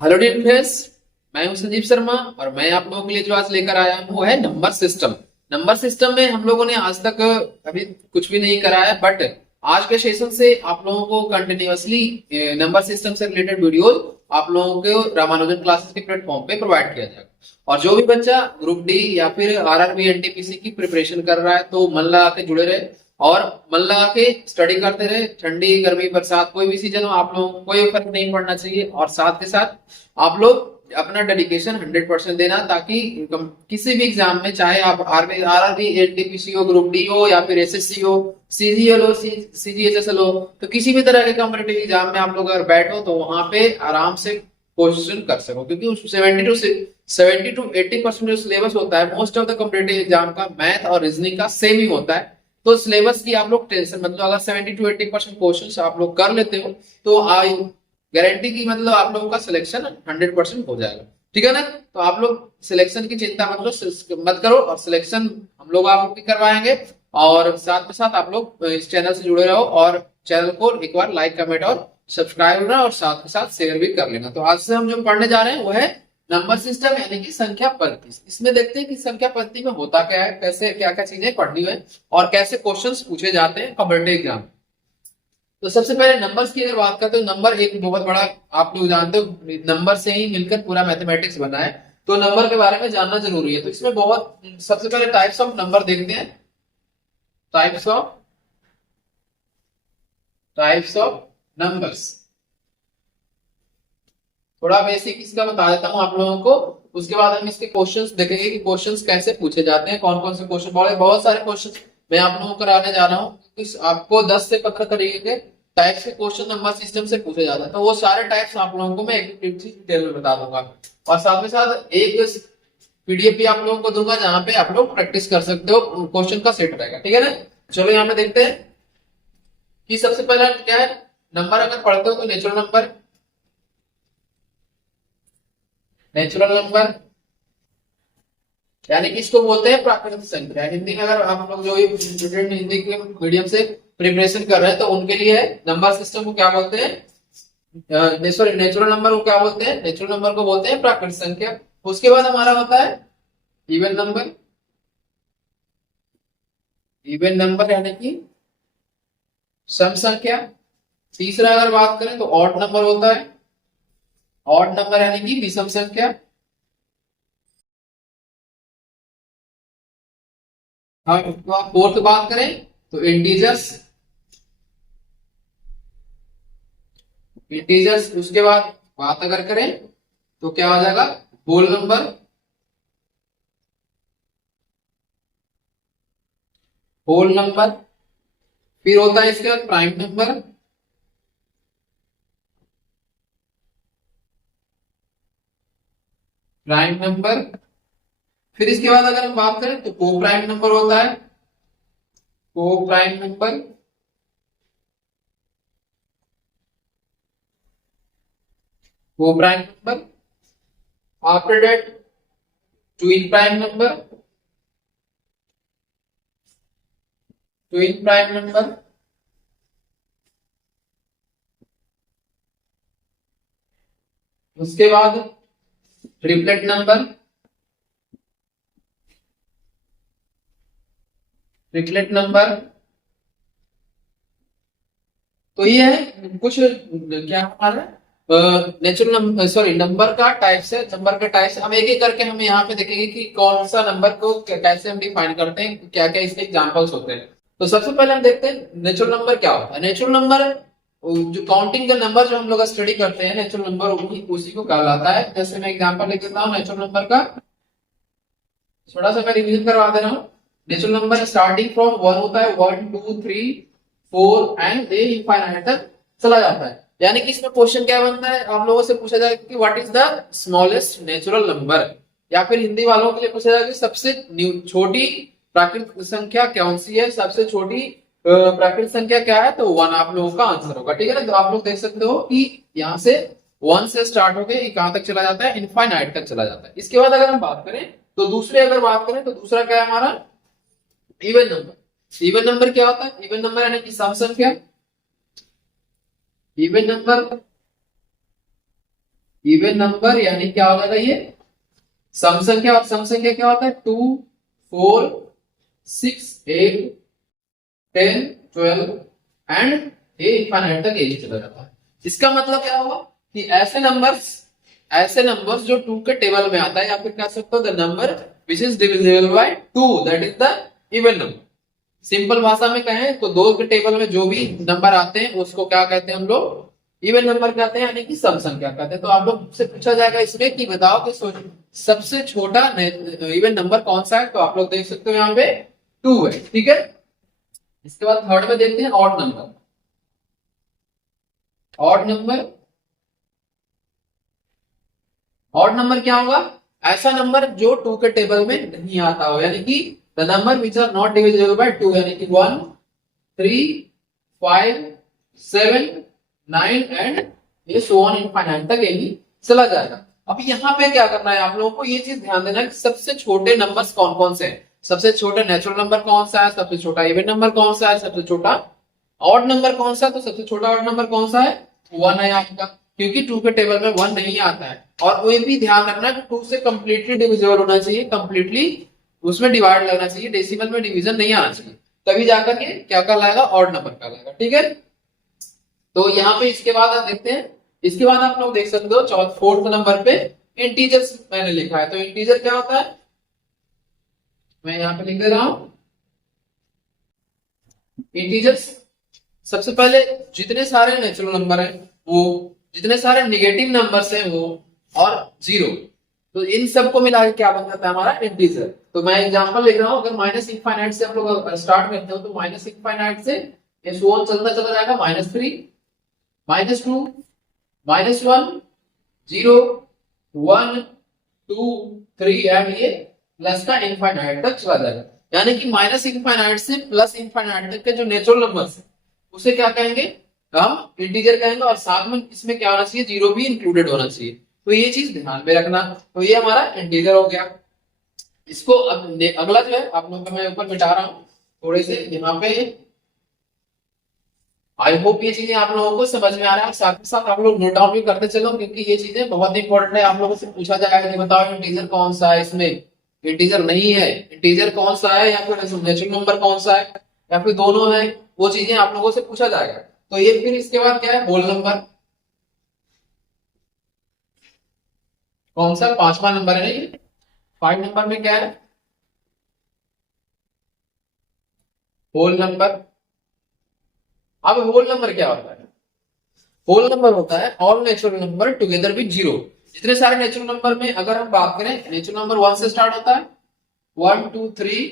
Hello dear friends. मैं हूं संजीव शर्मा और मैं आप लोगों के लिए जो आज लेकर आया हूं वो है नंबर सिस्टम। नंबर सिस्टम में हम लोगों ने आज तक अभी कुछ भी नहीं करा है, बट आज के सेशन से आप लोगों को कंटिन्यूअसली नंबर सिस्टम से रिलेटेड वीडियोस आप लोगों को रामानुजन क्लासेस के प्लेटफॉर्म पे प्रोवाइड किया जाएगा। और जो भी बच्चा ग्रुप डी या फिर आरआरबी एनटीपीसी की प्रिपरेशन कर रहा है तो मन लगा के जुड़े रहे और मन लगा के स्टडी करते रहे। ठंडी गर्मी बरसात कोई भी सीजन हो, आप लोगों को कोई फर्क नहीं पड़ना चाहिए। और साथ के साथ आप लोग अपना डेडिकेशन 100% देना, ताकि किसी भी एग्जाम में, चाहे आप आरआरबी एनटीपीसी हो, ग्रुप डी हो या फिर एसएससी हो, सीजीएल हो, सीजीएचएसएल हो, तो किसी भी तरह के कॉम्पिटेटिव एग्जाम में आप लोग अगर बैठो तो वहां पे आराम से क्वेश्चन कर सको। क्योंकि 70 to 80% जो सिलेबस होता है most of the competitive exam का मैथ और रीजनिंग का सेम ही होता है। तो सिलेबस की आप लोग टेंशन मतलब अगर 70 to 80% क्वेश्चन आप लोग कर लेते हो तो आई गारंटी की मतलब आप लोगों का सिलेक्शन 100% हो जाएगा। ठीक है ना? तो आप लोग सिलेक्शन की चिंता मत करो और सिलेक्शन हम लोग आप लोग की करवाएंगे। और साथ में साथ आप लोग इस चैनल से जुड़े रहो और चैनल को एक बार लाइक कमेंट और सब्सक्राइब करना और साथ के साथ शेयर भी कर लेना। तो आज से हम जो पढ़ने जा रहे हैं वो है नंबर सिस्टम यानी कि संख्या पद्धति। इसमें देखते हैं कि संख्या पद्धति में होता क्या है, कैसे क्या क्या चीजें पढ़नी है और कैसे क्वेश्चंस पूछे जाते हैं कॉम्पिटेटिव एग्जाम। तो सबसे पहले नंबर्स की अगर बात करते हो, नंबर एक बहुत बड़ा, आप लोग जानते हो नंबर से ही मिलकर पूरा मैथमेटिक्स बना है। तो नंबर के बारे में जानना जरूरी है। तो इसमें बहुत सबसे पहले टाइप्स ऑफ नंबर देखते हैं। टाइप्स ऑफ नंबर्स, थोड़ा बेसिक इसका बता देता हूं आप लोगों को। उसके बाद हम इसके क्वेश्चंस देखेंगे कि क्वेश्चंस कैसे पूछे जाते हैं, कौन कौन से क्वेश्चन, बहुत सारे क्वेश्चन मैं आप लोगों को कराने जा रहा हूँ। आपको 10 से 15 तरीके के टाइप्स के क्वेश्चन नंबर सिस्टम से पूछे जाते हैं। तो वो सारे टाइप्स आप लोगों को मैं एक डिटेल में बता दूंगा और साथ में साथ एक पीडीएफ भी आप लोगों को दूंगा जहां पे आप लोग प्रैक्टिस कर सकते हो, क्वेश्चन का सेट रहेगा। ठीक है ना? चलो यहाँ पे देखते हैं कि सबसे पहला क्या है। नंबर अगर पढ़ते हो तो नेचुरल नंबर यानी कि इसको बोलते हैं प्राकृतिक संख्या। हिंदी में अगर आप लोग जो स्टूडेंट हिंदी के मीडियम से प्रिपरेशन कर रहे हैं तो उनके लिए नंबर सिस्टम को क्या बोलते हैं, सॉरी नेचुरल नंबर को क्या बोलते हैं, नेचुरल नंबर को बोलते हैं प्राकृतिक संख्या। उसके बाद हमारा होता है इवन नंबर। इवन नंबर यानी कि सम संख्या। तीसरा अगर बात करें तो ऑड नंबर होता है। ऑड नंबर यानी कि विषम संख्या। हाँ, फोर्थ बात करें तो इंटीजर्स। उसके बाद बात अगर करें तो क्या हो जाएगा, होल नंबर। होल नंबर फिर होता है इसके बाद प्राइम नंबर। प्राइम नंबर फिर इसके बाद अगर हम बात करें तो को प्राइम नंबर होता है। को प्राइम नंबर को prime number after that twin prime number. Twin prime number उसके बाद ट्रिपलेट नंबर। ट्रिपलेट नंबर तो ये है कुछ क्या हमारा नेचुरल नंबर, सॉरी नंबर का टाइप्स है। नंबर का टाइप्स हम एक एक करके हम यहाँ पे देखेंगे कि कौन सा नंबर को कैसे हम डिफाइन करते हैं, क्या क्या इसके एग्जांपल्स होते हैं। तो सबसे पहले हम देखते हैं नेचुरल नंबर क्या होता है। नेचुरल नंबर जो काउंटिंग का नंबर जो हम लोग स्टडी करते हैं, नेचुरल नंबर उसी को कहलाता है। जैसे मैं एग्जाम्पल लिख देता हूँ नेचुरल नंबर का, थोड़ा सा मैं रिविजन करवा दे रहा हूँ। नेचुरल नंबर स्टार्टिंग फ्रॉम 1 होता है, 1 2 3 4 एंड ये इनफाइनाइट तक चला जाता है। यानी कि इसमें क्वेश्चन क्या बनता है, आप लोगों से पूछा जाएगा कि what is the smallest natural number, या फिर हिंदी वालों के लिए पूछा जाएगा कि सबसे छोटी प्राकृतिक संख्या कौन सी है, सबसे छोटी प्राकृतिक संख्या क्या है। तो 1 आप लोगों का आंसर होगा। ठीक है ना? तो आप लोग देख सकते हो कि यहाँ से 1 से स्टार्ट होकर कहां तक चला जाता है, इनफाइनाइट तक चला जाता है। इसके बाद अगर हम बात करें तो दूसरे अगर बात करें तो दूसरा क्या है हमारा, इवन नंबर। इवन नंबर क्या होता है, इवन नंबर यानी कि सम संख्या। इवन नंबर इवन नंबर यानी क्या हो जाएगा ये सम संख्या, और सम संख्या क्या होता है 2 4 6 8 10 12 एंड ये इनफाइनाइट तक यही चला जाता है। इसका मतलब क्या हुआ कि ऐसे नंबर्स जो 2 के टेबल में आता है, या फिर कह सकते हो the number which is divisible by 2 that is the even number. Simple भाषा में कहें तो 2 के टेबल में जो भी नंबर आते हैं उसको क्या कहते हैं हम लोग, इवन नंबर कहते हैं, यानी कि सम संख्या कहते हैं। तो आप लोग से पूछा जाएगा इसमें कि बताओ कि सबसे छोटा इवन नंबर कौन सा है, तो आप लोग देख सकते हो यहाँ पे 2 है, ठीक है। इसके बाद थर्ड में देखते हैं ऑड नंबर। ऑड नंबर क्या होगा, ऐसा नंबर जो 2 के टेबल में नहीं आता हो, यानी कि the number which are not divisible by 2, यानी कि 1 3 5 7 9 एंड ये सो ऑन इनफाइनाइट तक यही चला जाएगा। अब यहाँ पे क्या करना है आप लोगों को, ये चीज ध्यान देना कि सबसे छोटे नंबर्स कौन कौन से हैं, सबसे छोटा नेचुरल नंबर कौन सा है, सबसे छोटा इवन नंबर कौन सा है, सबसे छोटा ऑड नंबर कौन सा है। तो सबसे छोटा ऑड नंबर कौन सा है 1 है आपका, क्योंकि 2 के टेबल में 1 नहीं आता है। और वो भी ध्यान रखना कि 2 से कंप्लीटली डिविजिबल होना चाहिए, कंप्लीटली उसमें डिवाइड लगना चाहिए, डेसिमल में डिवीजन नहीं आना चाहिए, तभी जाकर के क्या कहलाएगा ऑड नंबर कहलाएगा, ठीक है। तो यहाँ पे इसके बाद आप देखते हैं, इसके बाद आप लोग देख सकते हो फोर्थ नंबर पे इंटीजर्स मैंने लिखा है। तो इंटीजर क्या होता है, मैं यहाँ पे लिख दे रहा हूं इंटीजर्स। सबसे पहले जितने सारे नेचुरल नंबर हैं वो, जितने सारे निगेटिव नंबर्स हैं वो, और जीरो, तो इन सबको मिला के क्या बन जाता है हमारा इंटीजर। तो मैं एग्जांपल लिख रहा हूं, अगर माइनस इनफाइनाइट से हम लोग स्टार्ट करते हो तो माइनस इनफाइनाइट से ये सो ऑन चलता चला जाएगा, -3 -2 -1 0 1 2 3 एंड ये प्लस का इनफाइनाइट तक चला जाएगा। यानी कि माइनस इनफाइनाइट से प्लस इनफाइनाइट तक के जो नेचुरल नंबर्स है उसे क्या कहेंगे, हम इंटीजर कहेंगे, और साथ में इसमें क्या होना चाहिए, जीरो भी इंक्लूडेड होना चाहिए। तो ये चीज ध्यान में रखना। तो ये हमारा इंटीजर हो गया। इसको अब अगला जो है आप लोगों का मैं ऊपर मिटा रहा हूं थोड़े से यहाँ पे। आई होप ये चीजें आप लोगों को समझ में आ रहा है, साथ ही साथ आप लोग नोट डाउन भी करते चलो, क्योंकि ये चीजें बहुत इंपॉर्टेंट है। आप लोगों से पूछा जाएगा कि बताओ इंटीजर कौन सा है, इसमें इंटीजर नहीं है, इंटीजर कौन सा है, या फिर नेचुरल नंबर कौन सा है, या फिर दोनों है, वो चीजें आप लोगों से पूछा जाएगा। तो ये फिर इसके बाद क्या है, होल नंबर। कौन सा, 5वां नंबर है नहीं, 5 नंबर में क्या है, होल नंबर। अब होल नंबर क्या होता है, होल नंबर होता है all natural number together with zero. जितने सारे नेचुरल नंबर में अगर हम बात करें, नेचुरल नंबर 1 से स्टार्ट होता है, 1 2 3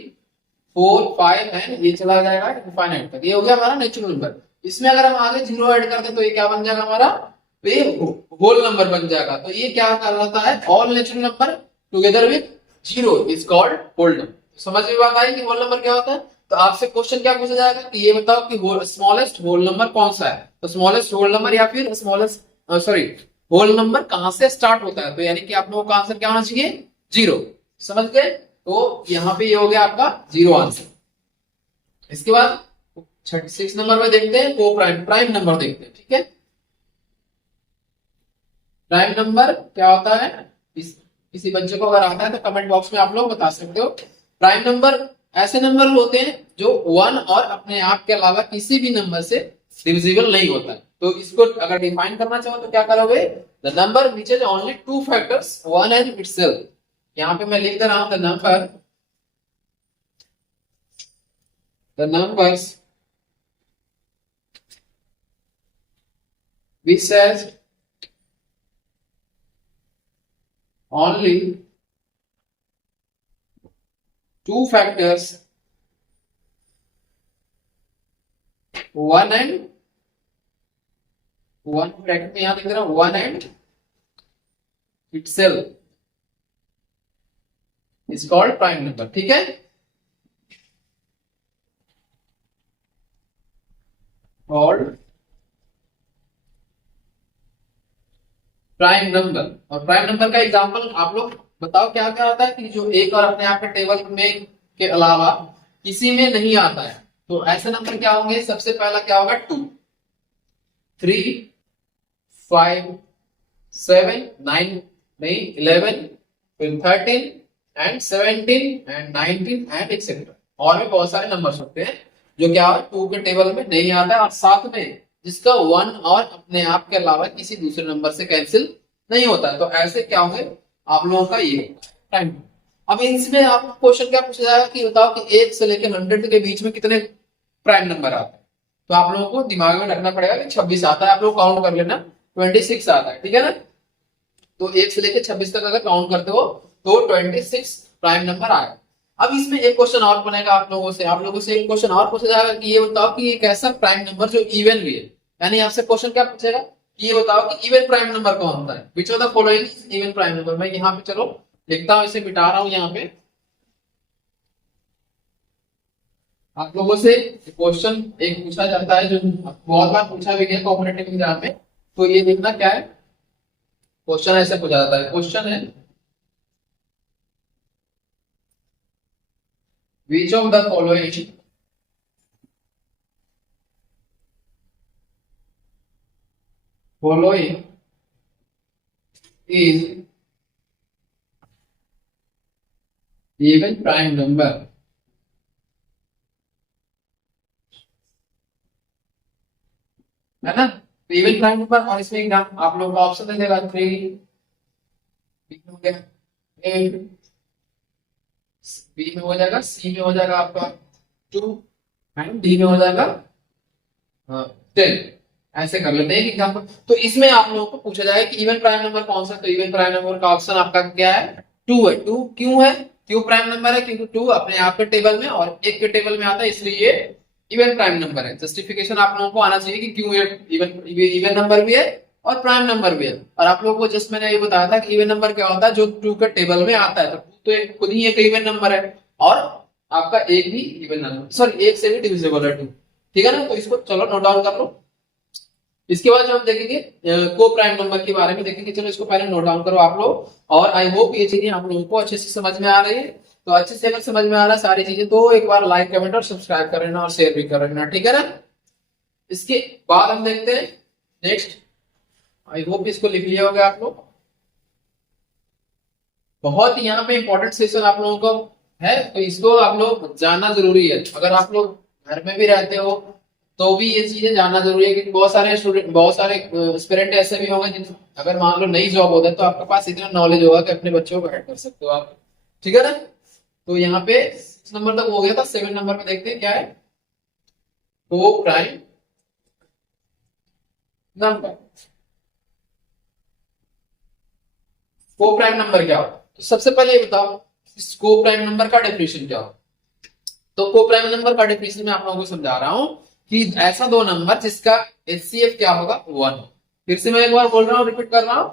4 5 एंड ये चला जाएगा इनफाइनाइट तक, ये हो गया हमारा नेचुरल नंबर। इसमें अगर हम आगे जीरो ऐड कर दें तो ये क्या बन जाएगा हमारा, तो ये होल नंबर बन जाएगा। तो ये क्या कहलाता है, all natural number together with zero is called whole number. समझ में बात आई कि होल नंबर क्या होता है। तो आपसे क्वेश्चन क्या पूछा जाएगा कि ये बताओ कि स्मॉलेस्ट होल नंबर कौन सा है। तो स्मॉलेस्ट होल नंबर या फिर स्मॉलेस्ट सॉरी होल नंबर कहां से स्टार्ट होता है, तो यानी कि आप लोगों का आंसर क्या होना चाहिए, जीरो। समझ गए। तो यहाँ पे ये हो गया आपका जीरो आंसर। इसके बाद 6 नंबर में देखते हैं को प्राइम नंबर देखते हैं, ठीक है। प्राइम नंबर क्या होता है, किसी बच्चे को अगर आता है तो कमेंट बॉक्स में आप लोग बता सकते हो। प्राइम नंबर ऐसे नंबर होते हैं जो 1 और अपने आप के अलावा किसी भी नंबर से डिविजिबल नहीं होता है। तो इसको अगर डिफाइन करना चाहो तो क्या करोगे, the number which is only 2 factors 1 and itself. यहाँ पे मैं लिख दे रहा हूं the numbers which has only 2 factors 1 and 1 bracket में यहां लिख रहा हूं 1 and itself is called prime number, ठीक है। Called prime number. और प्राइम नंबर का एग्जांपल आप लोग बताओ क्या क्या आता है कि जो एक और अपने आप के टेबल में के अलावा किसी में नहीं आता है। तो ऐसे नंबर क्या होंगे, सबसे पहला क्या होगा 2 3 5 7 9 नहीं 11 फिर 13 एंड 17 एंड 19 एंड एक्सेट्रा। और भी बहुत सारे नंबर होते हैं जो क्या टू के टेबल में नहीं आता है, और साथ में जिसका वन और अपने आप के अलावा किसी दूसरे नंबर से कैंसिल नहीं होता है। तो ऐसे क्या होंगे आप लोगों का ये टाइम। अब इसमें आपको क्वेश्चन क्या पूछा जाएगा कि बताओ कि 1 से लेकर 100 के बीच में कितने प्राइम नंबर आते हैं। तो आप लोगों को दिमाग में रखना पड़ेगा कि 26 आता है, आप लोग काउंट कर लेना 26 आता है, ठीक है ना। तो 1 से लेकर 26 तक अगर काउंट करते हो तो 26 प्राइम नंबर आएगा। अब इसमें एक क्वेश्चन और बनेगा आप लोगों से एक क्वेश्चन और पूछा जाएगा कि ये बताओ कि एक ऐसा प्राइम नंबर जो इवन भी है। यानी आपसे क्वेश्चन क्या पूछेगा कि ये बताओ कि इवन प्राइम नंबर कौन होता है, which of the following even prime number. मैं यहाँ पे चलो लिखता हूं, इसे मिटा रहा हूं यहाँ पे। आप लोगों से क्वेश्चन एक पूछा जाता है जो बहुत बार पूछा भी गया कॉम्पिटेटिव एग्जाम में। तो ये देखना क्या है, क्वेश्चन ऐसे पूछा जाता है। क्वेश्चन है which of the following is even prime number। है ना, तो इवन प्राइम नंबर। और इसमें एग्जाम आप लोगों को ऑप्शन दे देगा 3, बी में हो गया 8, बी में हो जाएगा, सी में हो जाएगा आपका 2 एंड डी में हो जाएगा 10। ऐसे कर लेते हैं एक एग्जांपल। तो इसमें आप लोगों को पूछा जाएगा कि इवन प्राइम नंबर कौन सा। तो इवन प्राइम नंबर का ऑप्शन आपका क्या है, 2 है। 2 क्यों है, क्यों प्राइम नंबर है, क्योंकि 2 अपने आप के टेबल में और 1 के टेबल में आता है, इसलिए ये इवन प्राइम नंबर है। जस्टिफिकेशन आप लोगों को आना चाहिए कि क्यों ये इवन नंबर भी है और प्राइम नंबर भी है। और आप लोगों को जस्ट मैंने ये बताया था कि इवन नंबर क्या होता है, जो 2 के टेबल में आता है। तो एक खुद ही एक इवन नंबर है और आपका एक भी इवन नंबर, सॉरी एक से भी डिविजिबल है 2, ठीक है ना। तो इसको चलो नोट डाउन कर लो। इसके बाद जो हम देखेंगे को प्राइम नंबर के बारे में देखेंगे। चलो इसको पहले नोट डाउन करो आप लोग। और आई होप ये चीजें आप लोगों को अच्छे से समझ में आ रही है। तो अच्छे से अगर समझ में आ रहा है सारी चीजें तो एक बार लाइक कमेंट और सब्सक्राइब कर लेना और शेयर भी कर लेना, ठीक है ना। इसके बाद हम देखते हैं नेक्स्ट। आई होप इसको लिख लिया होगा आप लोग। बहुत यहाँ पे इंपॉर्टेंट सेशन आप लोगों को है, तो इसको आप लोग जानना जरूरी है। अगर आप लोग घर में भी रहते हो तो भी ये चीजें जानना जरूरी है, क्योंकि बहुत सारे स्टूडेंट, बहुत सारे एस्पिरेंट ऐसे भी होंगे जिन अगर मान लो नई जॉब होता है तो आपके पास इतना नॉलेज होगा कि अपने बच्चों को गाइड कर सकते हो आप, ठीक है ना। तो यहाँ पे 6 नंबर तक हो गया था। 7 नंबर में देखते हैं क्या है, को प्राइम नंबर। को प्राइम नंबर क्या होता है, तो सबसे पहले ये बताओ इस को प्राइम नंबर का डेफिनेशन क्या होता है। तो को प्राइम नंबर का डेफिनेशन मैं आप लोगों को समझा रहा हूं कि ऐसा दो नंबर जिसका एचसीएफ क्या होगा 1। फिर से मैं एक बार बोल रहा हूं, रिपीट कर रहा हूं।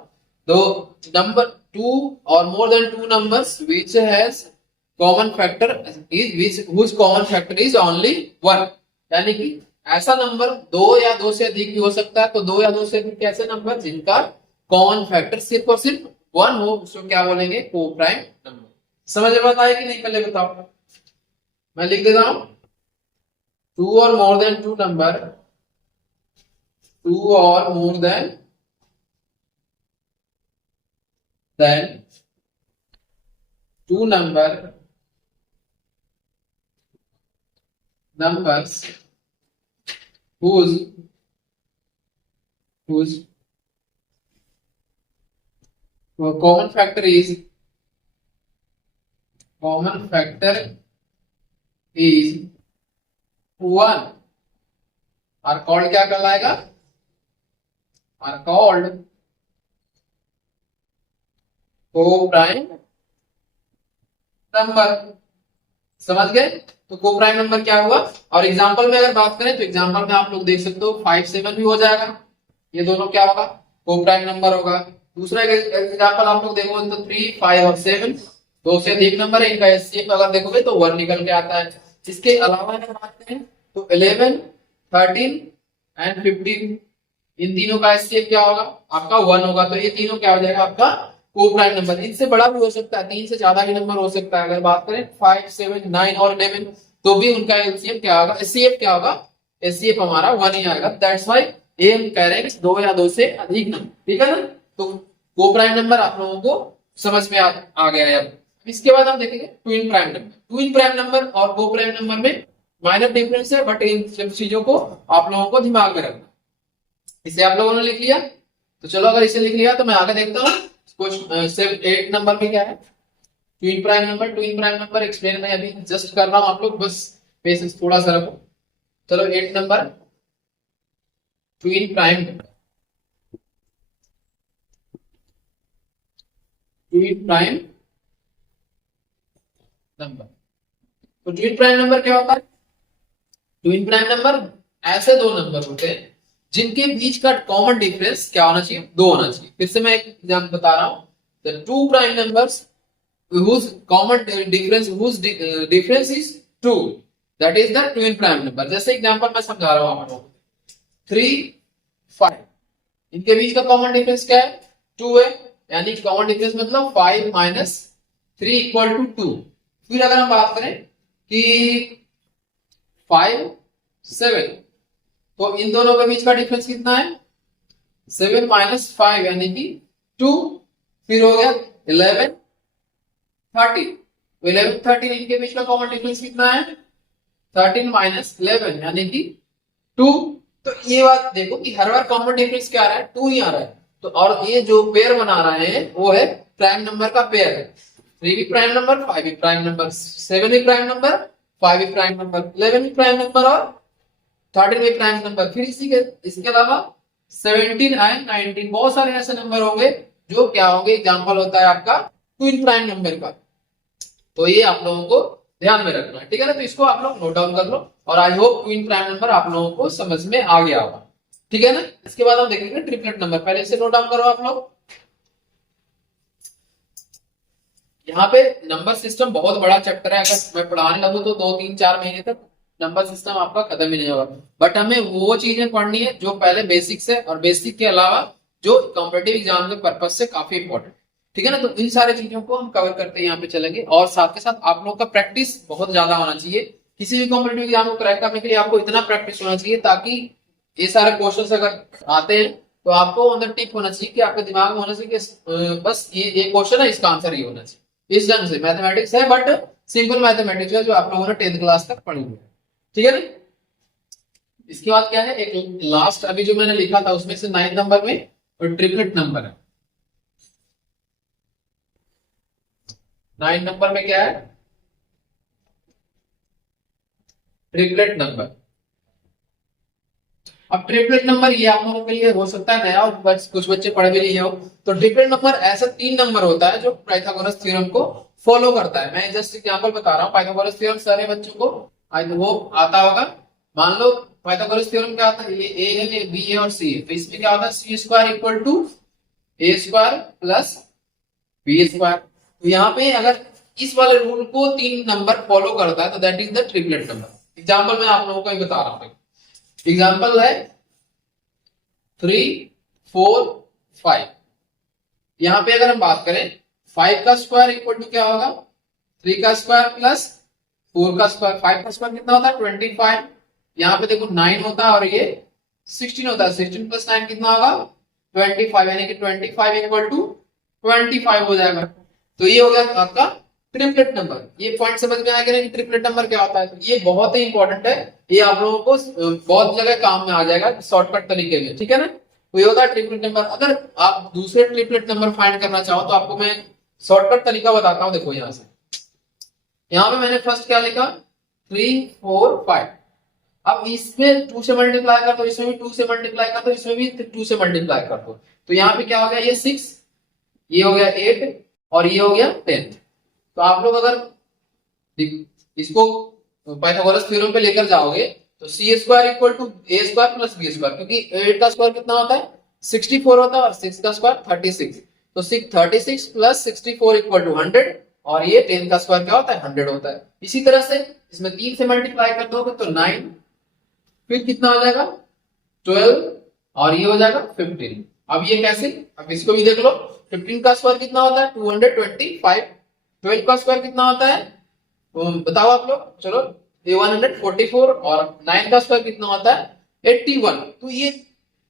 दो नंबर 2 और मोर than 2 numbers which has common factor is which common factor is only 1। यानी कि ऐसा नंबर 2 या 2 से अधिक भी हो सकता है। तो 2 या 2 से अधिक ऐसे नंबर जिनका कॉमन फैक्टर सिर्फ और सिर्फ 1 हो, उसको क्या बोलेंगे, को प्राइम नंबर। समझ में आता है कि नहीं, पहले बताओ। मैं लिख देता हूं 2 or more than 2 number, 2 or more than 2 numbers whose common factor is 1 are called क्या कहलाएगा, आर कॉल्ड को प्राइम नंबर। समझ गए। तो को प्राइम नंबर क्या हुआ। और एग्जांपल में अगर बात करें तो एग्जांपल में आप लोग देख सकते हो 5 7 भी हो जाएगा। ये दोनों क्या होगा, को प्राइम नंबर होगा। दूसरा एग्जांपल आप लोग देखोगे तो 3 5 और 7 2 से अधिक नंबर है, इनका एचसीएफ अगर देखोगे तो 1 निकल के आता है। इसके अलावा अगर बात करें तो 11 13 एंड 15 इन तीनों का एचसीएफ क्या होगा, आपका 1 होगा। तो ये तीनों क्या हो जाएगा, आपका को प्राइम नंबर। इनसे बड़ा भी हो सकता है, 3 से ज्यादा भी नंबर हो सकता है। अगर बात करें 5 7 9 और 11 तो भी उनका एलसीएम क्या होगा, एचसीएफ क्या होगा, एचसीएफ हमारा 1 ही आएगा। दैट्स व्हाई ये हम कह रहे हैं 2 या 2 से अधिक नंबर, ठीक है ना। तो को प्राइम नंबर आप लोगों को समझ में आ गया है। अब इसके बाद हम देखेंगे twin prime number. Twin prime number और को प्राइम नंबर में माइनर डिफरेंस है, बट इन सब चीजों को आप लोगों को दिमाग में रखना। इसे आप लोगों ने लिख लिया, तो चलो अगर इसे लिख लिया तो मैं आगे देखता हूँ। कुछ 8 नंबर में क्या है, twin prime number. Twin prime number explain मैं अभी जस्ट कर रहा हूँ, आप लोग बस पेशेंस थोड़ा सा रखो। चलो 8 number twin prime number. Twin prime number, तो ट्विन प्राइम नंबर क्या होता है? ट्विन प्राइम नंबर ऐसे दो नंबर होते हैं जिनके बीच का कॉमन डिफरेंस क्या होना चाहिए? 2 होना चाहिए। फिर से मैं एक एग्जांपल बता रहा हूं, the two prime numbers whose common difference whose difference is 2, that is the twin prime number। जैसे एग्जांपल मैं समझा रहा हूं आप लोगों को, 3 5, इनके बीच का कॉमन डिफरेंस क्या है? 2 है, यानी कॉमन डिफरेंस मतलब 5 माइनस 3 इक्वल टू 2। फिर अगर हम बात करें कि 5 7, तो इन दोनों के बीच का डिफरेंस कितना है? 7 माइनस 5 यानी कि 2। फिर हो गया 11 13, 11 13, इनके बीच का कॉमन डिफरेंस कितना है? 13 माइनस 11 यानी कि 2। तो ये बात देखो कि हर बार कॉमन डिफरेंस क्या आ रहा है? 2 ही आ रहा है। तो और ये जो पेयर बना रहे हैं वो है प्राइम नंबर का पेयर है। 3 भी प्राइम नंबर, 5 भी प्राइम नंबर, 7 भी प्राइम नंबर, 5 भी प्राइम नंबर, 11 भी प्राइम नंबर और 13 भी प्राइम नंबर। फिर इसके अलावा 17 एंड 19 बहुत सारे ऐसे नंबर होंगे जो क्या होंगे? एग्जाम्पल होता है आपका ट्विन प्राइम नंबर का। तो ये आप लोगों को ध्यान में रखना है, ठीक है ना? तो इसको आप लोग नोट डाउन कर लो, और I hope twin prime number आप लोगों को समझ में आ गया होगा, ठीक है ना? इसके बाद हम देखेंगे ट्रिपलेट नंबर। पहले इसे नोट डाउन करो आप लोग। यहाँ पे नंबर सिस्टम बहुत बड़ा चैप्टर है, अगर मैं पढ़ाने लगूं तो 2 3 4 महीने तक नंबर सिस्टम आपका खत्म ही नहीं होगा। बट हमें वो चीजें पढ़नी है जो पहले बेसिक्स है, और बेसिक के अलावा जो कॉम्पिटेटिव एग्जाम के पर्पज से काफी इंपॉर्टेंट, ठीक है ना? तो इन सारी चीजों को हम कवर करते हैं यहाँ पे चलेंगे, और साथ के साथ आप लोग का प्रैक्टिस बहुत ज्यादा होना चाहिए। किसी भी कॉम्पिटेटिव एग्जाम को क्रैक करने के लिए आपको इतना प्रैक्टिस होना चाहिए ताकि ये सारे क्वेश्चन अगर आते हैं तो आपको ऑन द टिप होना चाहिए, कि आपके दिमाग में होना चाहिए कि बस ये क्वेश्चन है, इसका आंसर ये होना चाहिए। इस ढंग से मैथमेटिक्स है, बट सिंपल मैथमेटिक्स है जो आप लोगों ने 10th क्लास तक पढ़ी है, ठीक है ना? इसके बाद क्या है, एक लास्ट अभी जो मैंने लिखा था उसमें से 9 नंबर में ट्रिपलेट नंबर है। 9 नंबर में क्या है? Triplet number. अब ट्रिपलेट नंबर ये आप लोगों के लिए हो सकता है नया, और कुछ बच्चे पढ़ भी लिए हो। तो ट्रिपलेट नंबर ऐसा 3 नंबर होता है जो पाइथागोरस थ्योरम को फॉलो करता है। मैं जस्ट एग्जांपल बता रहा हूँ। पाइथागोरस थ्योरम सारे बच्चों को वो आता होगा। मान लो पाइथागोरस थ्योरम क्या आता है? ये ए है, ये बी है और सी है। तो इसमें क्या होता है? C square equal to A square plus B square. तो यहाँ पे अगर इस वाले रूल को 3 नंबर फॉलो करता है तो that is the triplet number. Example मैं आप लोगों को बता रहा हूँ। एग्जाम्पल है 3 4 5। यहां पे अगर हम बात करें 5 का स्क्वायर इक्वल टू क्या होगा? 3 का स्क्वायर प्लस 4 का स्क्वायर। 5 का स्क्वायर कितना होता है? 25। यहाँ पे देखो 9 होता है और ये 16 होता है। 16 प्लस 9 कितना होगा? 25, यानी कि 25 इक्वल टू 25 हो जाएगा। तो ये हो गया आपका ट्रिपलेट नंबर। ये पॉइंट समझ में आएगा कि ट्रिपलेट नंबर क्या होता है? तो ये बहुत ही इंपॉर्टेंट है, ये आप लोगों को बहुत जगह काम में आ जाएगा शॉर्टकट तरीके में, ठीक है ना? तो ये होता है ट्रिपलेट नंबर। अगर आप दूसरे ट्रिपलेट नंबर फाइंड करना चाहो तो आपको मैं शॉर्टकट तरीका बताता हूँ। देखो यहाँ से, यहाँ पे मैंने फर्स्ट क्या लिखा? 3 4 5। अब इसमें 2 से मल्टीप्लाई कर दो, इसमें भी 2 से मल्टीप्लाई कर दो, इसमें भी 2 से मल्टीप्लाई कर दो। तो यहाँ पे क्या हो गया? ये 6, ये हो गया 8 और ये हो गया 10। तो आप लोग अगर इसको पाइथागोरस थ्योरम पे लेकर जाओगे तो C square equal to A square plus B square, क्योंकि 8 का स्क्वायर कितना होता है? 64 होता है, और 6 का स्क्वायर 36। तो 36 प्लस 64 इक्वल टू 100, और ये 10 का स्क्वायर क्या होता है? 100 होता है। इसी तरह से इसमें 3 से मल्टीप्लाई कर दोगे तो 9, फिर कितना हो जाएगा? 12, और ये हो जाएगा 15। अब ये कैसे? अब इसको भी देख लो। 15 का स्क्वायर कितना होता है? 225। 12 का स्क्वायर कितना होता है? बताओ आप लोग। चलो, 144, और 9 का स्क्वायर कितना होता है? 81। तो ये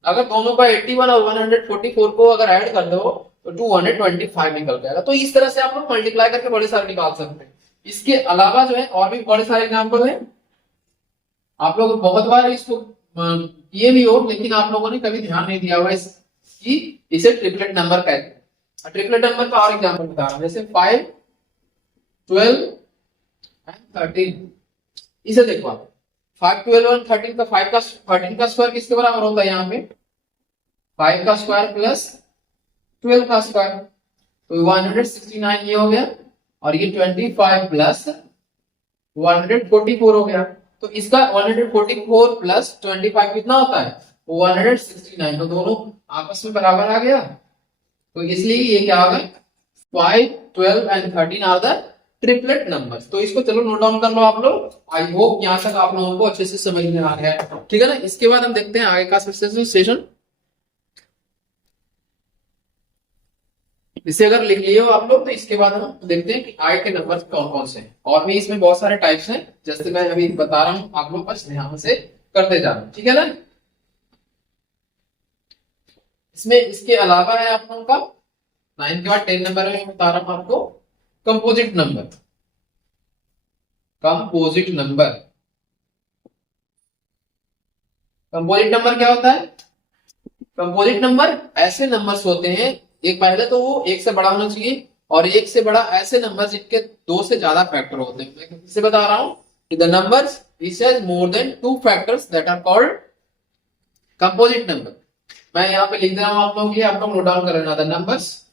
अगर दोनों का 81 और 144 को अगर ऐड कर दो तो 225 निकल जाएगा। तो इस तरह से आप लोग मल्टीप्लाई करके बड़े सारे निकाल सकते हैं। इसके अलावा जो है और भी बड़े सारे एग्जाम्पल हैं, आप लोग बहुत बार इसको किए भी हो, लेकिन आप लोगों ने कभी ध्यान नहीं दिया होगा कि इसे ट्रिपलेट नंबर कहते हैं। ट्रिपलेट नंबर का और एग्जाम्पल बता रहा हूं, जैसे 5, 12 एंड 13। इसे देखो आप, 5, 12 और 13 का 13 का स्क्वायर किसके बराबर होता है? यहाँ पे 5 का स्क्वायर प्लस 12 का स्क्वायर, तो 169 ये हो गया, और ये 25 प्लस 144 हो गया। तो इसका 144 प्लस 25 कितना होता है? 169। तो दोनों आपस में बराबर आ गया, तो इसलिए ये क्या होगा? 5, 12 and 13 are the triplet numbers. तो इसको चलो नोट डाउन कर लो आप लोग। आई होप यहां तक आप लोगों को अच्छे से समझ में आ गया है, ठीक है ना। इसके बाद हम देखते हैं आगे का सेशन। इसे अगर लिख लिए हो आप लोग, तो इसके बाद हम देखते हैं कि आय के नंबर कौन कौन से हैं, और भी इसमें बहुत सारे टाइप्स हैं, जैसे मैं अभी बता रहा हूं, आप लोग बस ध्यान से करते जाना, ठीक है ना। इसमें इसके अलावा है आप लोगों का 9 के बाद 10 नंबर में बता रहा हूं आपको composite number. Composite number, composite number क्या होता है? कंपोजिट नंबर ऐसे नंबर्स होते हैं, एक पहले तो वो एक से बड़ा होना चाहिए, और एक से बड़ा ऐसे नंबर जिनके दो से ज्यादा फैक्टर होते हैं। मैं किससे बता रहा हूं? The numbers which has more than 2 factors that are called composite number. मैं यहाँ पे लिख दे रहा हूं आप लोगों के लिए, आप लोग नोट डाउन कर लेना। The numbers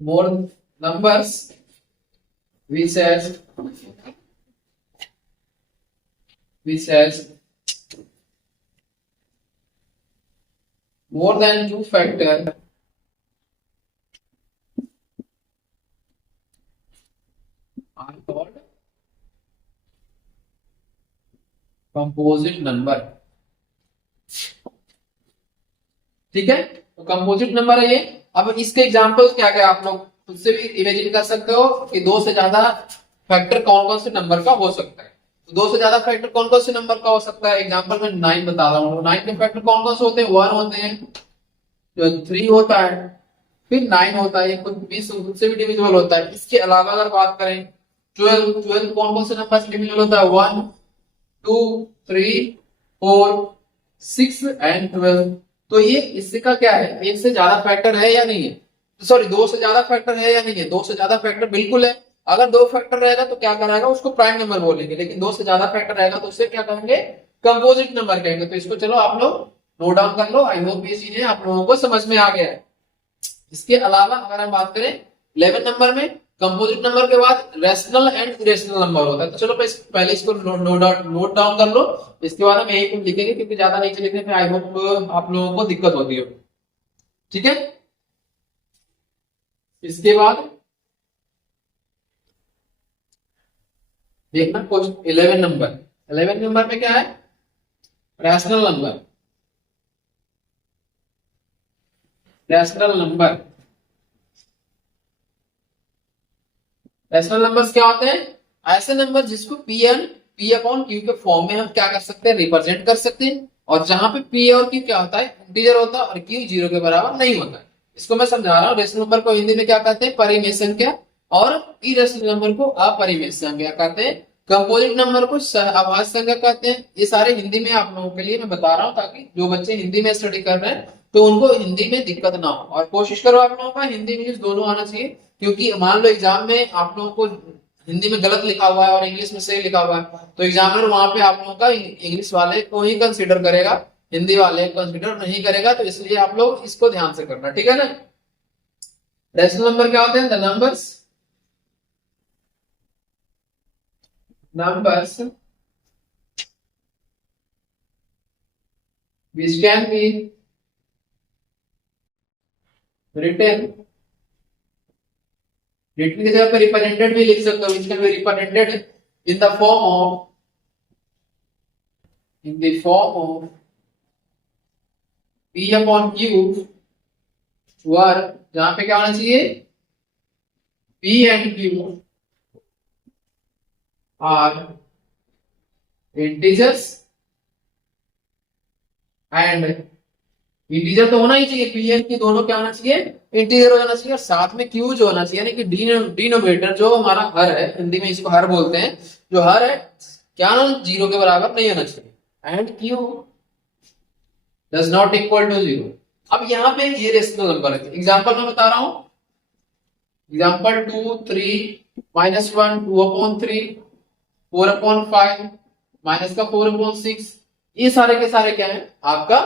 more numbers which has more than 2 factor are called composite number, ठीक है। तो कंपोजिट नंबर है ये। अब इसके एग्जांपल्स क्या क्या आप लोग खुद से भी इमेजिन कर सकते हो कि दो से ज्यादा फैक्टर कौन कौन से नंबर का हो सकता है। तो दो से ज्यादा फैक्टर कौन कौन से नंबर का हो सकता है? एग्जांपल में 9 बता रहा हूँ। 9 के फैक्टर कौन कौन से होते हैं? 1 होते हैं, 3 होता है, फिर 9 होता है, कुछ 20 से भी डिविजिबल होता है। इसके अलावा अगर बात करें 12 कौन कौन से नंबर से डिविजिबल होता है? 1, 2, 3, 4, 6 एंड 12। तो ये इससे का क्या है? एक से ज्यादा फैक्टर है या नहीं है? सॉरी, दो से ज्यादा फैक्टर है या नहीं है? दो से ज्यादा फैक्टर बिल्कुल है। अगर दो फैक्टर रहेगा तो क्या कराएगा? उसको प्राइम नंबर बोलेंगे, लेकिन दो से ज्यादा फैक्टर रहेगा तो उसे क्या कहेंगे? कंपोजिट नंबर कहेंगे। तो इसको चलो आप लोग नोट डाउन कर लो। आई होप ये चीजें आप लोगों को समझ में आ गया है। इसके अलावा अगर हम बात करें 11 नंबर में, कंपोजिट नंबर के बाद रेशनल एंड इरेशनल नंबर होता है। तो चलो पहले इसको नोट डाउन कर लो, इसके बाद हम यही लिखेंगे, क्योंकि ज्यादा नीचे लिखने पे आई होप आप लोगों को दिक्कत होती है, ठीक है। इसके बाद देखना क्वेश्चन 11 नंबर। 11 नंबर में क्या है? Rational number. Rational number, rational numbers क्या होते हैं? ऐसे नंबर जिसको पी अपॉन क्यू के फॉर्म में हम क्या कर सकते हैं? रिप्रेजेंट कर सकते हैं, और जहां पे पी और क्यू क्या होता है? इंटीजर होता है, और क्यू 0 के बराबर नहीं होता है। इसको मैं समझा रहा हूँ। रेशनल नंबर को हिंदी में क्या कहते हैं? परिमेय संख्या, और इरेशनल नंबर को अपरिमेय संख्या कहते हैं। कंपोजिट नंबर को आभाज्य संख्या कहते हैं। ये सारे हिंदी में आप लोगों के लिए मैं बता रहा हूँ, ताकि जो बच्चे हिंदी में स्टडी कर रहे हैं तो उनको हिंदी में दिक्कत ना हो, और कोशिश करो आप लोगों का हिंदी इंग्लिश दोनों आना चाहिए। क्योंकि मान लो एग्जाम में आप लोगों को हिंदी में गलत लिखा हुआ है और इंग्लिश में सही लिखा हुआ है, तो एग्जामिनर वहां पे आप लोगों का इंग्लिश वाले को ही कंसीडर करेगा, हिंदी वाले कंसीडर नहीं करेगा। तो इसलिए आप लोग इसको ध्यान से करना, ठीक है ना। रेशनल नंबर क्या होते हैं? The numbers which can be written, written की जगह पे रिप्रेजेंटेड भी लिख सकते हो। which can be represented in the form of P upon Q, where जहां पे क्या होना चाहिए? P and Q are integers and integer तो होना ही चाहिए, पी एन की दोनों क्या होना चाहिए, इंटीजर हो जाना चाहिए, और साथ में क्यू जो होना चाहिए, यानी कि डिनोमिनेटर जो हमारा हर है, हिंदी में इसको हर बोलते हैं, जो हर है क्या ना 0 के बराबर नहीं होना चाहिए, and Q does not equal to 0। अब यहाँ पे ये रेशनल नंबर है, एग्जाम्पल मैं बता रहा हूं, एग्जाम्पल 2 3 माइनस 1 2/3 4/5 माइनस का 4/6, ये सारे के सारे क्या है आपका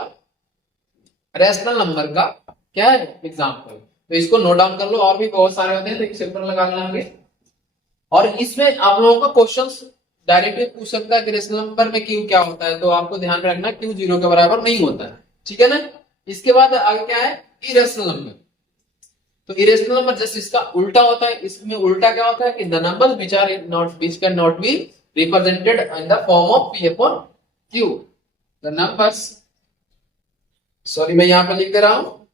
रेशनल नंबर का क्या है एग्जाम्पल। तो इसको नोट डाउन कर लो, और भी बहुत सारे होते हैं तो एक सिंपल लगा लेना आगे। और इसमें आप लोगों का क्वेश्चंस डायरेक्टली पूछ सकता है कि रेशनल नंबर में क्यू क्या होता है, तो आपको ध्यान में रखना क्यू 0 के बराबर नहीं होता है, ठीक है ना। इसके बाद आगे क्या है, इरेशनल नंबर। तो इरेशनल नंबर जस्ट इसका उल्टा होता है, इसमें उल्टा क्या होता है कि the numbers which can not be represented in the form of p upon q, the numbers, sorry मैं यहां पर लिख दे रहा हूं,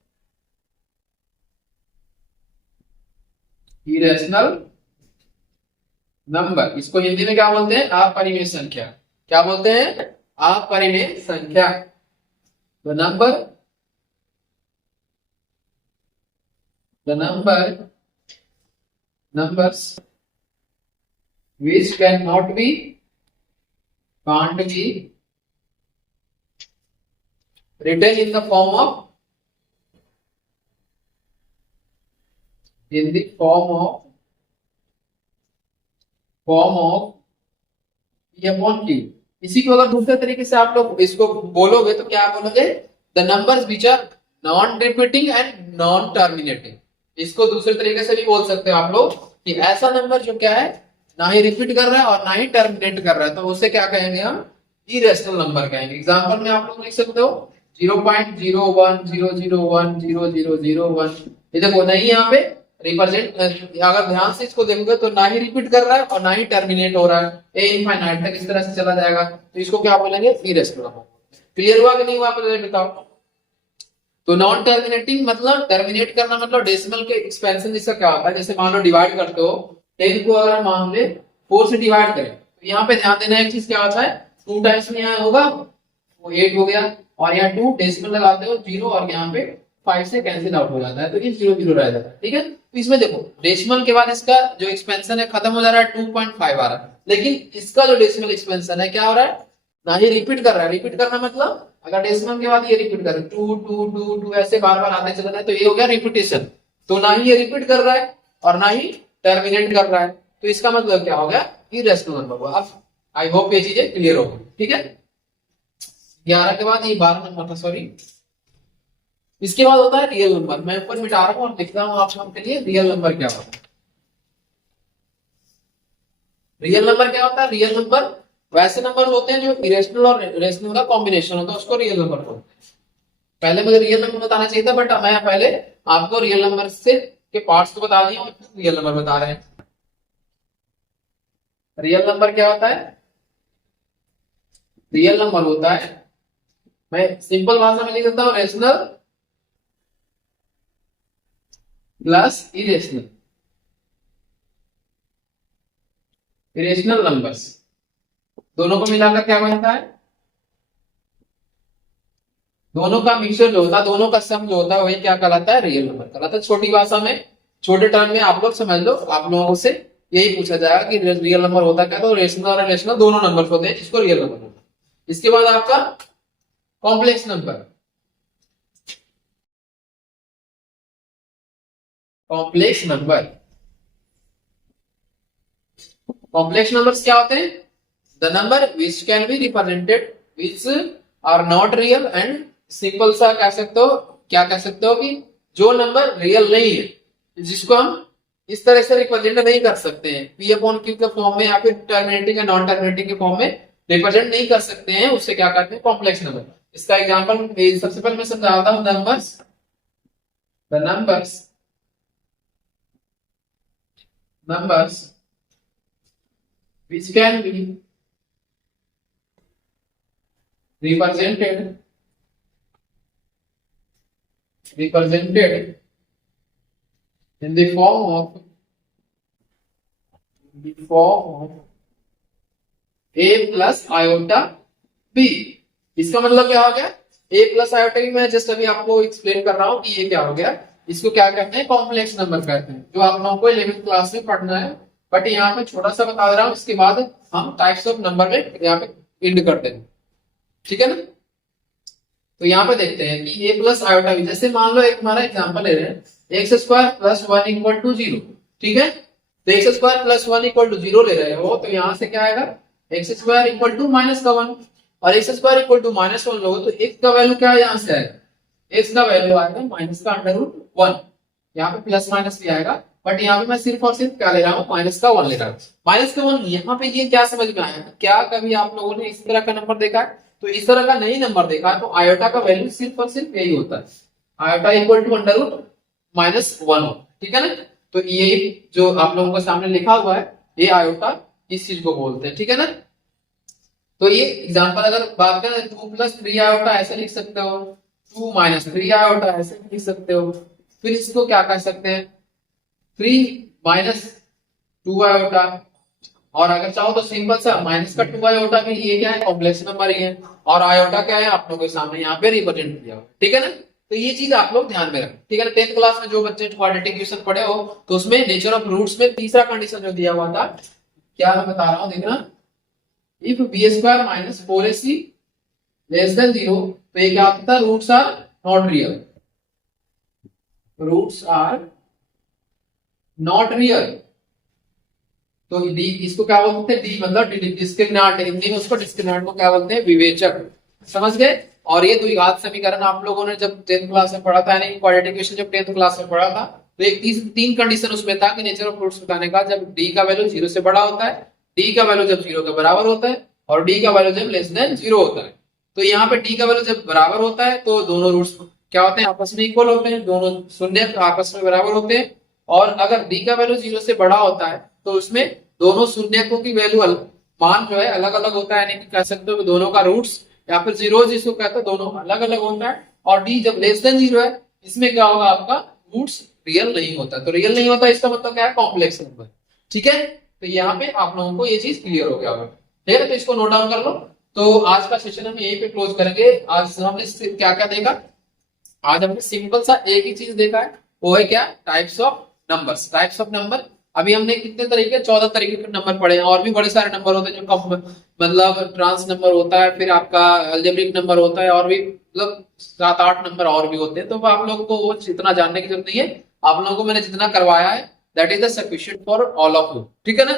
इरेशनल नंबर, इसको हिंदी में क्या बोलते हैं, अपरिमेय संख्या। क्या बोलते हैं, अपरिमेय संख्या। The numbers which can't be written in the form of p upon q। इसी को अगर दूसरे तरीके से आप लोग इसको बोलोगे तो क्या बोलोगे, the numbers which are non repeating and non terminating. इसको दूसरे तरीके से भी बोल सकते हो आप लोग कि ऐसा नंबर जो क्या है ना ही रिपीट कर रहा है और ना ही टर्मिनेट कर रहा है, तो उसे क्या कहेंगे हम, इरेशनल नंबर कहेंगे। एग्जांपल में आप लोग लिख सकते हो 0.0100100001, ये देखो नहीं यहाँ पे रिप्रेजेंट, अगर ध्यान से इसको देखोगे तो ना ही रिपीट कर रहा है और ना ही टर्मिनेट हो रहा है, ए इनफाइनाइट तक इस तरह से चला जाएगा, तो इसको क्या बोलेंगे, इरेशनल नंबर। क्लियर हुआ कि नहीं हुआ, आप बताओ। तो नॉन टर्मिनेटिंग मतलब टर्मिनेट करना, मतलब डेसिमल के एक्सपेंशन जिसका क्या होता है, जैसे मान लो डिवाइड करते हो 10 को अगर मान ले 4 से डिवाइड करें, तो यहाँ पे ध्यान देना एक चीज क्या होता है, 2 टाइम्स में यहाँ होगा वो 8 हो गया, और यहाँ 2 डेसिमल लगाते हो 0, और यहाँ पे 5 से कैंसिल आउट हो जाता है, तो ये 0 0 रह जाता है, ठीक है। तो इसमें देखो डेसिमल के बाद इसका जो एक्सपेंशन है खत्म हो जा रहा है, 2.5 आ रहा है, लेकिन इसका जो डेसिमल एक्सपेंशन है क्या हो रहा है, ना ही रिपीट कर रहा है। रिपीट करना मतलब अगर डेसिमल के बाद ये रिपीट कर 2 2 2 2 ऐसे बार बार आते चला जाए, तो ये हो गया रिपीटेशन। तो ना ही ये रिपीट कर रहा है और ना ही टर्मिनेट कर रहा है, तो इसका मतलब क्या हो गया, इरेशनल नंबर हुआ। अब आई होप ये चीजें क्लियर हो गई, ठीक है। 11 के बाद ये 12 नंबर था, सॉरी। इसके बाद होता है रियल नंबर। मैं ऊपर मिटा रहा हूं और लिख रहा हूं आप सबके लिए रियल नंबर क्या होता है। रियल नंबर क्या होता है, रियल नंबर वैसे नंबर होते हैं जो इरेशनल और रेशनल का कॉम्बिनेशन होता है, उसको रियल नंबर बोलते हैं। पहले मुझे रियल नंबर बताना चाहिए था, बट मैं पहले आपको रियल नंबर से के पार्ट्स तो बता दिए, रियल नंबर बता रहे हैं। रियल नंबर क्या होता है, रियल नंबर होता है, मैं सिंपल भाषा में लिख देता हूं, rational plus irrational. Irrational numbers दोनों को मिलाकर क्या बनता है, दोनों का मिक्सचर जो होता है, दोनों का सम जो होता है वही क्या कहलाता है, रियल नंबर कहलाता है। छोटी भाषा में, छोटे टर्म में आप लोग समझ लो, आप लोगों से यही पूछा जाएगा कि रियल नंबर होता क्या, तो रेशनल और इरेशनल दोनों नंबर होते हैं जिसको रियल नंबर होता है। इसके बाद आपका complex number. Complex number, complex numbers क्या होते हैं, the number which can be represented which are not real and, simple सा कह सकते हो, क्या कह सकते हो कि जो नंबर रियल नहीं है, जिसको हम इस तरह से रिप्रेजेंट नहीं कर सकते हैं, पी अपॉन क्यू के फॉर्म में या फिर टर्मिनेटिंग या नॉन टर्मिनेटिंग के फॉर्म में रिप्रेजेंट नहीं कर सकते हैं, उससे क्या कहते हैं, कॉम्प्लेक्स नंबर। इसका एग्जांपल सबसे पहले मैं समझाता हूं, numbers which can be represented in the form of a plus iota b. इसका मतलब क्या हो गया, ए प्लस आयोटा बी। मैं जस्ट अभी आपको एक्सप्लेन कर रहा हूं कि ये क्या हो गया। इसको क्या कहते हैं, कॉम्प्लेक्स नंबर कहते हैं, जो आप लोगों को 11th क्लास में पढ़ना है। बट यहाँ पे छोटा सा बता दे रहा हूँ, इसके बाद हम टाइप्स ऑफ नंबर में यहाँ पे इंड करते हैं, ठीक है ना। तो यहाँ पे देखते हैं कि ए प्लस आयोटा बी, जैसे मान लो एक हमारा एग्जांपल ले रहे हैं, x square plus 1 equal to 0, ठीक है। तो x square plus 1 equal to 0 ले रहे हो, तो यहाँ से क्या आएगा, x square equal to minus का 1, और x square equal to minus 1 लो तो एक्स का वैल्यू क्या है, यहाँ से आएगा, एक्स का वैल्यू आएगा माइनस का अंडर रूट 1। यहाँ पे प्लस माइनस भी आएगा, बट यहाँ पे मैं सिर्फ और सिर्फ क्या ले रहा हूँ, माइनस का 1 ले रहा हूँ, माइनस का 1। यहाँ पे ये क्या समझ में आया, क्या कभी आप लोगों ने इस तरह का नंबर देखा है? तो इस तरह का नहीं नंबर देखा है, तो आयोटा का वैल्यू सिर्फ और सिर्फ यही होता है, iota equal to under root minus 1, ठीक है ना। तो ये जो आप लोगों को सामने लिखा हुआ है, ये आयोटा इस चीज को बोलते हैं, ठीक है ना। तो ये एग्जांपल अगर बात करें, 2 प्लस 3 आयोटा ऐसे लिख सकते हो, 2 माइनस 3 आयोटा ऐसे लिख सकते हो। फिर इसको क्या कर सकते हैं, 3 माइनस 2 आयोटा, और अगर चाहो तो सिंपल सा माइनस का 2 आयोटा भी, ये क्या है, कॉम्प्लेक्स नंबर ही है, और आयोटा क्या है आप लोगों के सामने यहाँ पे रिप्रेजेंट किया हुआ, ठीक है ना। तो ये चीज आप लोग ध्यान में रखें, ठीक है ना। 10th क्लास में जो बच्चे क्वाड्रेटिक इक्वेशन पढ़े हो, तो उसमें नेचर ऑफ रूट्स में तीसरा कंडीशन जो दिया हुआ था, क्या मैं बता रहा हूं, देखना, if b square minus 4ac less than 0, तो ये क्या होता है, roots are not real, roots are not real. तो डी, इसको क्या बोलते हैं, डी मतलब डिस्क्रिमिनेंट, हिंदी में उसको डिस्क्रिमिनेंट को क्या बोलते हैं, विवेचक, समझ गए। और ये द्विघात समीकरण आप लोगों ने जब 10th क्लास में पढ़ा था, यानी क्वाड्रेटिक इक्वेशन जब 10th क्लास में पढ़ा था, तो एक तीन कंडीशन उसमें था कि नेचर ऑफ रूट्स बताने का, जब डी का वैल्यू 0 से बड़ा होता है, डी का वैल्यू जब 0 के बराबर होता है, और डी का वैल्यू जब लेस देन 0 होता है। तो यहाँ पे डी का वैल्यू जब बराबर होता है, तो दोनों रूट्स क्या होते हैं, आपस में इक्वल होते हैं, दोनों शून्य आपस में बराबर होते हैं। और अगर डी का वैल्यू 0 से बड़ा होता है, तो उसमें दोनों शून्यकों की वैल्यू मान जो है अलग अलग होता है, यानी कि कह सकते हो दोनों का रूट्स या फिर जीरो जिसको कहते हैं, दोनों अलग अलग होता है। और डी जब लेस देन 0 है, इसमें क्या होगा, आपका रूट्स रियल नहीं होता। तो रियल नहीं होता इसका मतलब क्या है, कॉम्प्लेक्स नंबर, ठीक है। तो यहाँ पे आप लोगों को ये चीज क्लियर हो गया होगा, ठीक है। तो इसको नोट डाउन कर लो। तो आज का सेशन हम यहीं पे क्लोज करेंगे। आज हमने क्या क्या देखा, आज हमने सिंपल सा एक ही चीज देखा है, वो है क्या, types of numbers. Types of number अभी हमने कितने तरीके, 14 तरीके के नंबर पढ़े हैं, और भी बड़े सारे नंबर होते हैं जो मतलब ट्रांस नंबर होता है, फिर आपका अलजेब्रिक नंबर होता है, और भी मतलब 7-8 नंबर और भी होते हैं। तो आप लोगों को वो इतना जानने की जरूरत नहीं है, आप लोगों को मैंने जितना करवाया है that is the sufficient for all of you, ठीक है ना।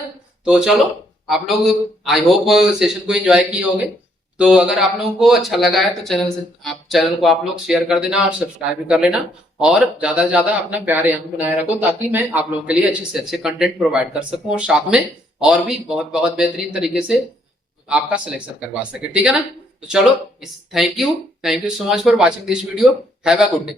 तो चलो आप लोग, आई होप सेशन को एंजॉय किए होंगे। तो अगर आप लोगों को अच्छा लगा है तो चैनल को आप लोग शेयर कर देना और सब्सक्राइब भी कर लेना, और ज्यादा से ज्यादा अपना प्यार यहाँ पे बनाए रखो, ताकि मैं आप लोगों के लिए अच्छे से अच्छे कंटेंट प्रोवाइड कर सकूं, और साथ में और भी बहुत बहुत बेहतरीन तरीके से आपका सिलेक्शन करवा सके, ठीक है ना। तो चलो, thank you so much for watching this video. Have a good day.